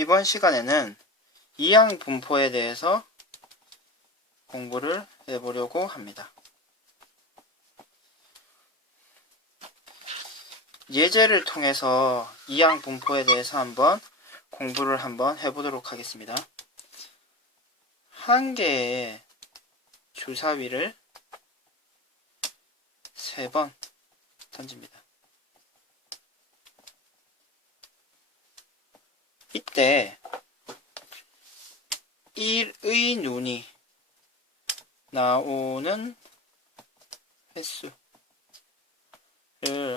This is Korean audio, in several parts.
이번 시간에는 이항 분포에 대해서 공부를 해보려고 합니다. 예제를 통해서 이항 분포에 대해서 공부를 해보도록 하겠습니다. 한 개의 주사위를 3번 던집니다. 이때 1의 눈이 나오는 횟수를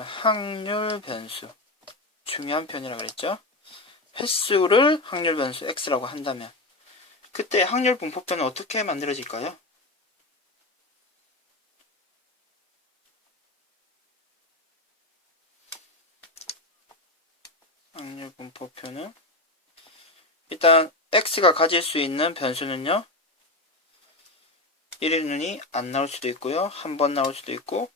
확률 변수, 중요한 표현이라고 그랬죠? 횟수를 확률 변수 x라고 한다면 그때 확률 분포표는 어떻게 만들어질까요? 확률 분포표는 일단 x가 가질 수 있는 변수는요, 1의 눈이 안 나올 수도 있고요, 한 번 나올 수도 있고,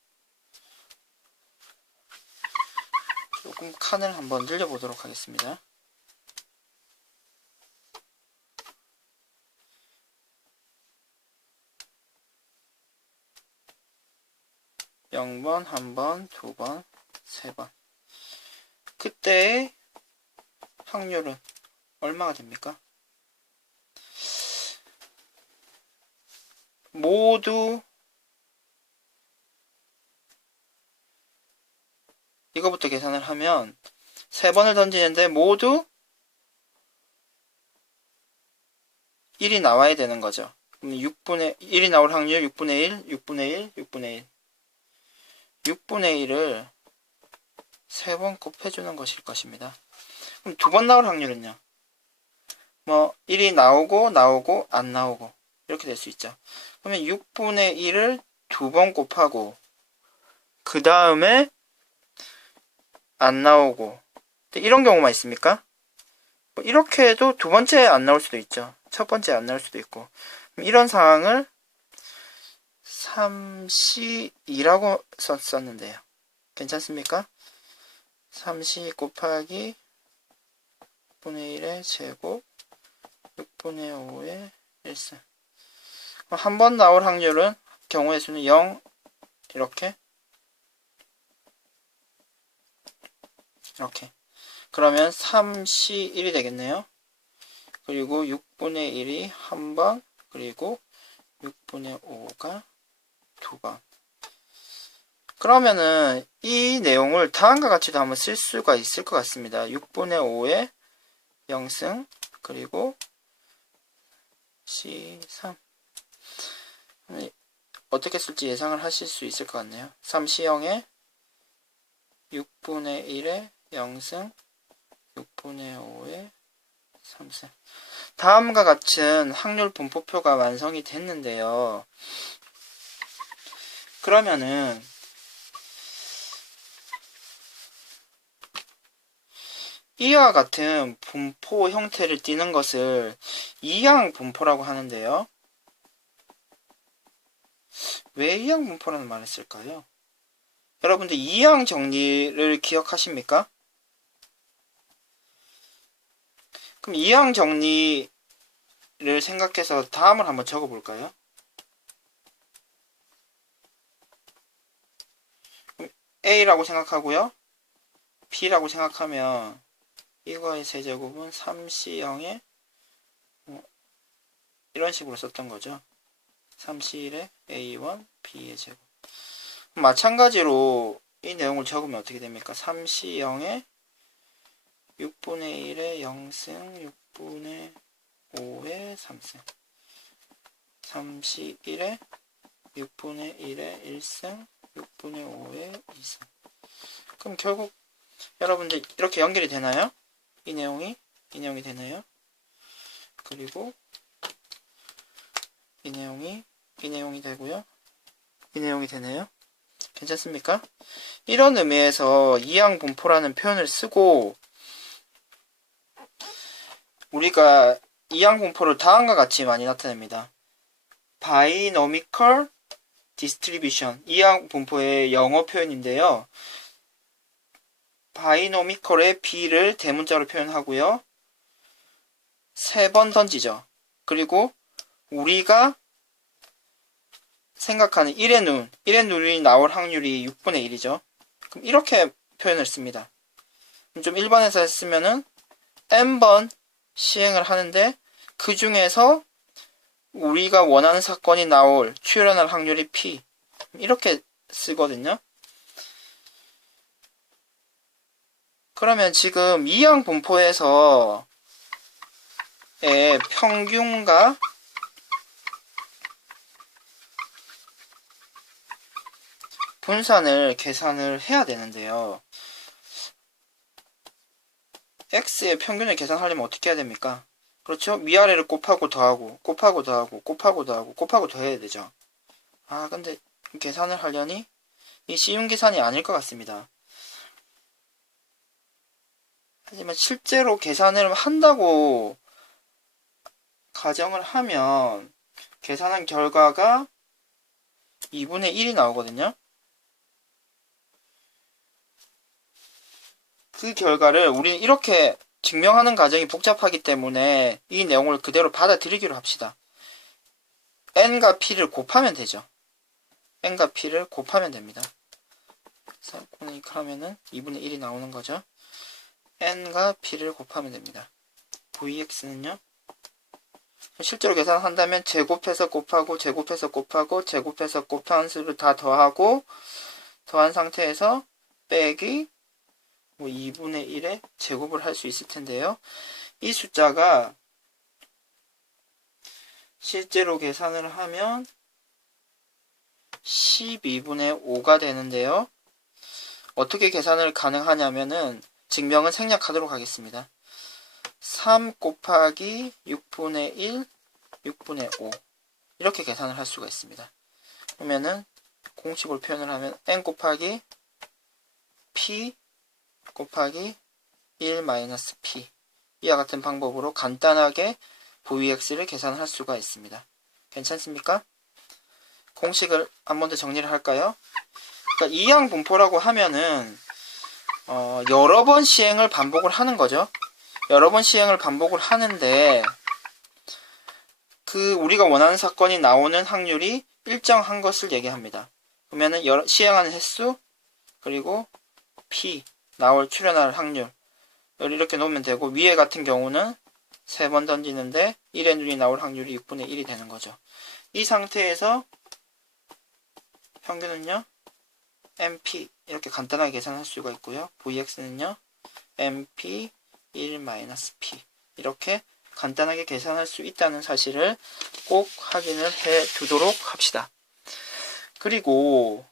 조금 칸을 한번 늘려보도록 하겠습니다. 0번, 1번, 2번, 3번. 그때의 확률은 얼마가 됩니까? 모두 이거부터 계산을 하면 3번을 던지는데 모두 1이 나와야 되는 거죠. 그럼 1이 나올 확률 6분의 1, 6분의 1, 6분의 1. 6분의 1을 3번 곱해주는 것일 것입니다. 그럼 2번 나올 확률은요? 1이 나오고 안 나오고 이렇게 될 수 있죠. 그러면 6분의 1을 2번 곱하고 그 다음에 안 나오고, 이런 경우만 있습니까? 이렇게 해도 두 번째 안 나올 수도 있죠. 첫 번째 안 나올 수도 있고. 이런 상황을 3C2라고 썼는데요. 괜찮습니까? 3C 곱하기 6분의 1의 제곱 6분의 5의 1승. 한 번 나올 확률은 경우의 수는 0 이렇게 그러면 3C1이 되겠네요. 그리고 6분의 1이 한 번, 그리고 6분의 5가 2번. 그러면은 이 내용을 다음과 같이도 한번 쓸 수가 있을 것 같습니다. 6분의 5의 0승, 그리고 C3. 어떻게 쓸지 예상을 하실 수 있을 것 같네요. 3C0에 6분의 1의 0승, 6분의 5의 3승. 다음과 같은 확률 분포표가 완성이 됐는데요. 그러면은 이와 같은 분포 형태를 띠는 것을 이항 분포라고 하는데요. 왜 이항 분포라는 말을 쓸까요? 여러분들 이항 정리를 기억하십니까? 그럼 이항 정리를 생각해서 다음을 한번 적어볼까요? A라고 생각하고요. B라고 생각하면 이거의 세제곱은 3C0에 이런 식으로 썼던 거죠. 3C1에 A1, B의 제곱. 마찬가지로 이 내용을 적으면 어떻게 됩니까? 3C0에 6분의 1의 0승, 6분의 5의 3승. 3C1에 6분의 1의 1승, 6분의 5의 2승. 그럼 결국 여러분들 이렇게 연결이 되나요? 이 내용이 되나요? 그리고 이 내용이 되고요. 이 내용이 되네요. 괜찮습니까? 이런 의미에서 이항 분포라는 표현을 쓰고 우리가 이항 분포를 다음과 같이 많이 나타냅니다. Binomial Distribution, 이항 분포의 영어 표현인데요. 바이노미컬의 b를 대문자로 표현하고요. 3번 던지죠. 그리고 우리가 생각하는 1의 눈이 나올 확률이 6분의 1이죠. 그럼 이렇게 표현을 씁니다. 좀 1번에서 했으면은 n번 시행을 하는데 그 중에서 우리가 원하는 사건이 출현할 확률이 p 이렇게 쓰거든요. 그러면 지금 이항 분포에서의 평균과 분산을 계산을 해야 되는데요. x의 평균을 계산하려면 어떻게 해야 됩니까? 그렇죠? 위아래를 곱하고 더하고 곱하고 더하고 곱하고 더하고 곱하고 더해야 되죠. 아 근데 계산을 하려니 이 쉬운 계산이 아닐 것 같습니다. 하지만 실제로 계산을 한다고 가정을 하면 계산한 결과가 2분의 1이 나오거든요. 그 결과를 우리는 이렇게 증명하는 과정이 복잡하기 때문에 이 내용을 그대로 받아들이기로 합시다. n과 p를 곱하면 되죠. n과 p를 곱하면 됩니다. 그래서 하면은 2분의 1이 나오는 거죠. n과 p를 곱하면 됩니다. vx는요. 실제로 계산한다면 제곱해서 곱하고 제곱해서 곱하고 제곱해서 곱한 수를 다 더하고 더한 상태에서 빼기 2분의 1의 제곱을 할 수 있을 텐데요. 이 숫자가 실제로 계산을 하면 12분의 5가 되는데요. 어떻게 계산을 가능하냐면은 증명은 생략하도록 하겠습니다. 3 곱하기 6분의 1, 6분의 5 이렇게 계산을 할 수가 있습니다. 그러면은 공식으로 표현을 하면 n 곱하기 p 곱하기 1-p 이와 같은 방법으로 간단하게 VX를 계산할 수가 있습니다. 괜찮습니까? 공식을 한 번 더 정리를 할까요? 그러니까 이항 분포라고 하면은 여러 번 시행을 반복을 하는 거죠. 여러 번 시행을 반복을 하는데 그 우리가 원하는 사건이 나오는 확률이 일정한 것을 얘기합니다. 그러면은 시행하는 횟수 그리고 p 출현할 확률 이렇게 놓으면 되고 위에 같은 경우는 3번 던지는데 1의 눈이 나올 확률이 6분의 1이 되는 거죠. 이 상태에서 평균은요 mp 이렇게 간단하게 계산할 수가 있고요. vx는요 mp 1-p 이렇게 간단하게 계산할 수 있다는 사실을 꼭 확인을 해 두도록 합시다. 그리고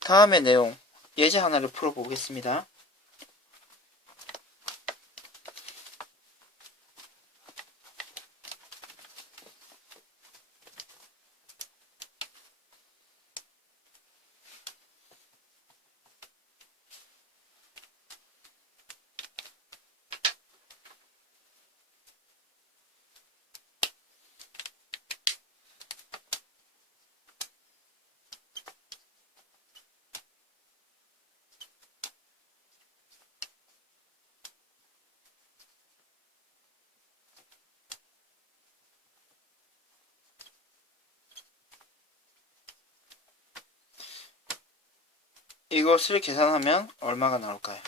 다음의 내용 예제 하나를 풀어보겠습니다. 이것을 계산하면 얼마가 나올까요?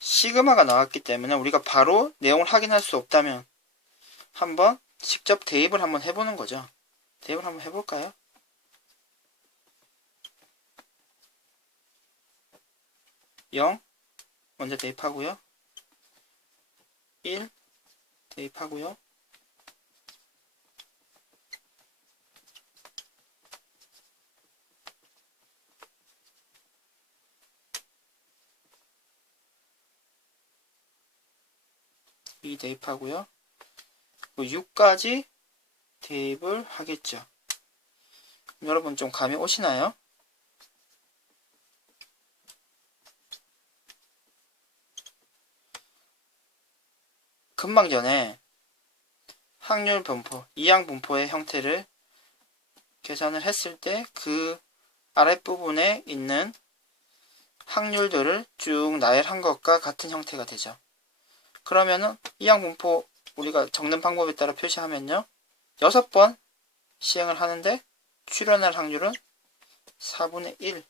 시그마가 나왔기 때문에 우리가 바로 내용을 확인할 수 없다면 한번 직접 대입을 한번 해보는 거죠. 대입을 한번 해볼까요? 0 먼저 대입하고요. 1 대입하고요. 2 대입하고요. 6까지 대입을 하겠죠. 여러분 좀 감이 오시나요? 금방 전에 확률 분포, 이항 분포의 형태를 계산을 했을 때 그 아랫부분에 있는 확률들을 쭉 나열한 것과 같은 형태가 되죠. 그러면은 이항분포 우리가 적는 방법에 따라 표시하면요. 6번 시행을 하는데 출현할 확률은 4분의 1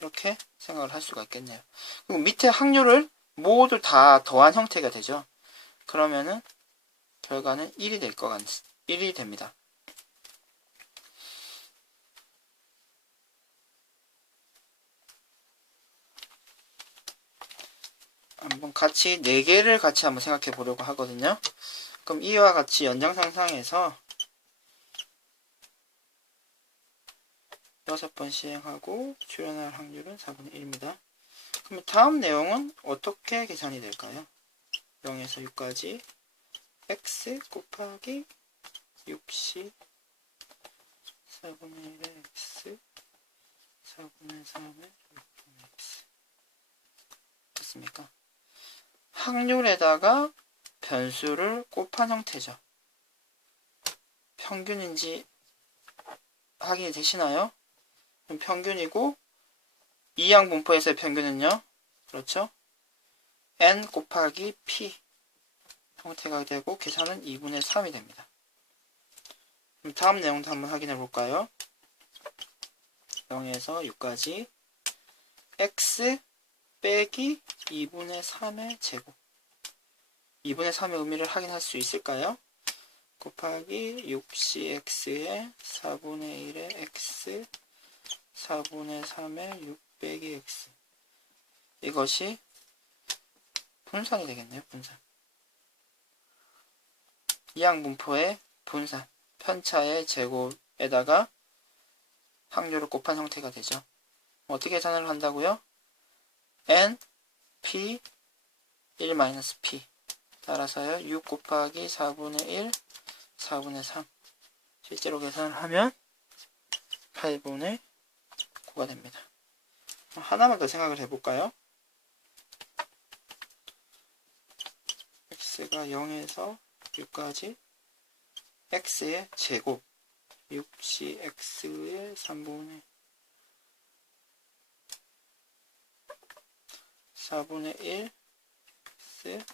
이렇게 생각을 할 수가 있겠네요. 그리고 밑에 확률을 모두 다 더한 형태가 되죠. 그러면은 결과는 1이 될 것 같습니다. 1이 됩니다. 한번 같이 4개를 같이 한번 생각해 보려고 하거든요. 그럼 이와 같이 연장상상해서 6번 시행하고 출현할 확률은 4분의 1입니다. 그럼 다음 내용은 어떻게 계산이 될까요? 0에서 6까지 x 곱하기 6c 4분의 1의 x 4분의 3의 6분의 x 됐습니까? 확률에다가 변수를 곱한 형태죠. 평균인지 확인이 되시나요? 그럼 평균이고 이항분포에서의 평균은요. 그렇죠? n 곱하기 p 형태가 되고 계산은 2분의 3이 됩니다. 그럼 다음 내용도 한번 확인해 볼까요? 0에서 6까지 x 빼기 2분의 3의 제곱 2분의 3의 의미를 확인할 수 있을까요? 곱하기 6cx의 4분의 1의 x 4분의 3의 6 빼기 x 이것이 분산이 되겠네요. 분산. 이항분포의 분산 편차의 제곱에다가 확률을 곱한 형태가 되죠. 어떻게 계산을 한다고요? n p 1-p 따라서요 6 곱하기 4분의 1 4분의 3 실제로 계산을 하면 8분의 9가 됩니다. 하나만 더 생각을 해볼까요? x가 0에서 6까지 x의 제곱 6cx의 3분의 4분의 1 x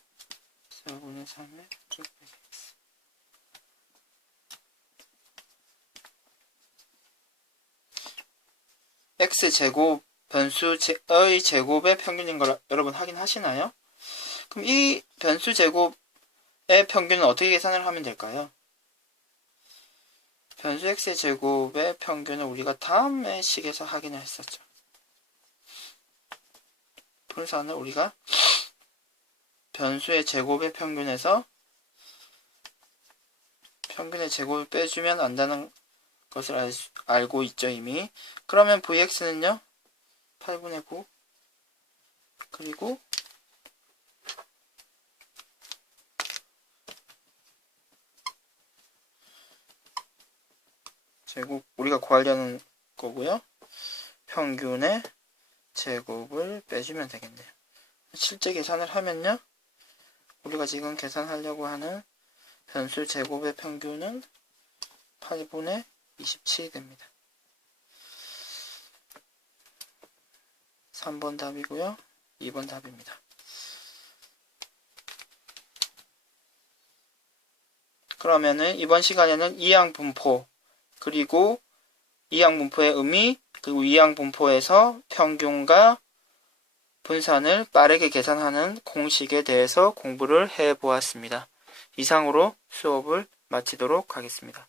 4분의 3의 6x x제곱 변수의 제곱의 평균인 걸 여러분 확인하시나요? 그럼 이 변수 제곱의 평균은 어떻게 계산을 하면 될까요? 변수 x의 제곱의 평균은 우리가 다음의 식에서 확인을 했었죠. 분산을 우리가 변수의 제곱의 평균에서 평균의 제곱을 빼주면 안다는 것을 알고 있죠 이미. 그러면 vx는요 8분의 9 그리고 제곱 우리가 구하려는 거고요. 평균의 제곱을 빼주면 되겠네요. 실제 계산을 하면요. 우리가 지금 계산하려고 하는 변수 제곱의 평균은 8분의 27이 됩니다. 3번 답이고요. 2번 답입니다. 그러면은 이번 시간에는 이항분포 그리고 이항분포의 의미 그리고 이항분포에서 평균과 분산을 빠르게 계산하는 공식에 대해서 공부를 해보았습니다. 이상으로 수업을 마치도록 하겠습니다.